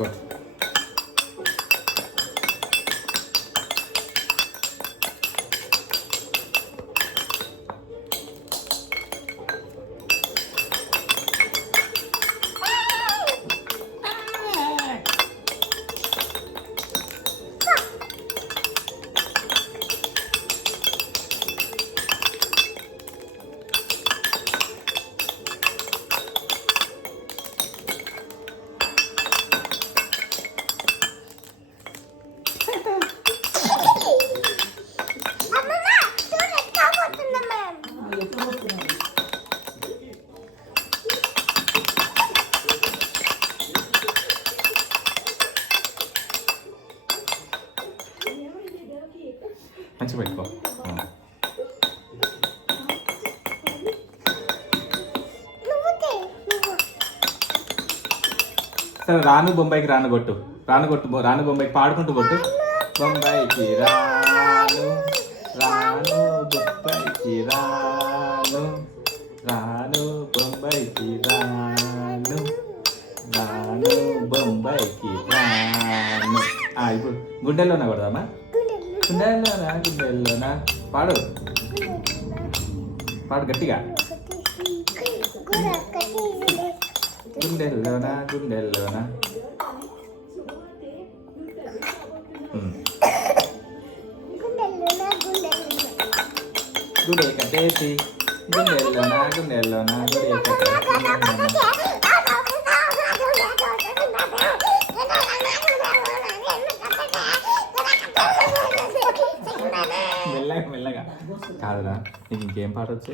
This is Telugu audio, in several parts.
కొట్టు. మంచిగా పెట్టుకో. సరే రాను బొంబాయికి రాను కొట్టు. రాను బొంబాయికి పాడుకుంటూ కొట్టు. బొంబాయికి రాను రాను బొంబాయికి రాను రాను బొంబాయికి రాను రాను బొంబాయికి రాను. ఇప్పుడు గుండెల్లోనా కొడదామా? గుండెల్లోనా పాడు గట్టిగా. గుండెల్లోనా గుడే కట్టేసి గుండెల్లోనా గుడే కట్టేసి మెల్లగా కాదురా. నీకు ఇంకేం పాట వచ్చు?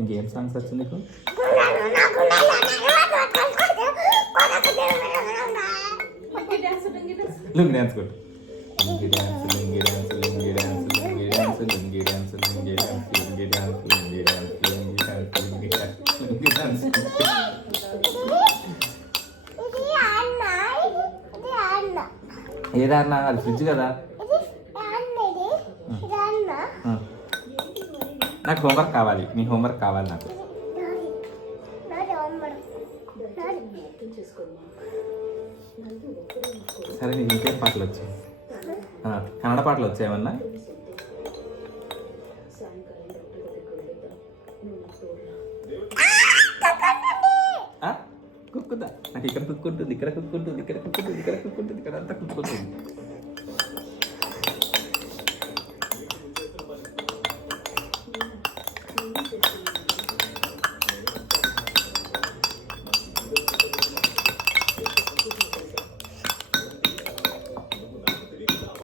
ఇంకేం సాంగ్స్ వచ్చు నీకు? లుంగి డ్యాన్స్ కొట్టు. Lungi dance lungi dance lungi dance lungi dance lungi dance lungi dance lungi dance lungi dance lungi dance lungi dance lungi dance. ఏదా అన్న? అది ఫ్రిడ్జ్ కదా. నాకు హోంవర్క్ కావాలి. నీ హోంవర్క్ కావాలి నాకు. సరే నీకు ఇంకేం పాటలు వచ్చాయి? కన్నడ పాటలు వచ్చాయేమన్నా? కుక్కుందా? నాకు ఇక్కడ కుక్కుంటుంది, ఇక్కడ కుక్కుంటుంది, ఇక్కడ కుక్కుంటుంది, ఇక్కడ కుక్కుంటుంది, ఇక్కడ అంతా కుక్కుంటుంది.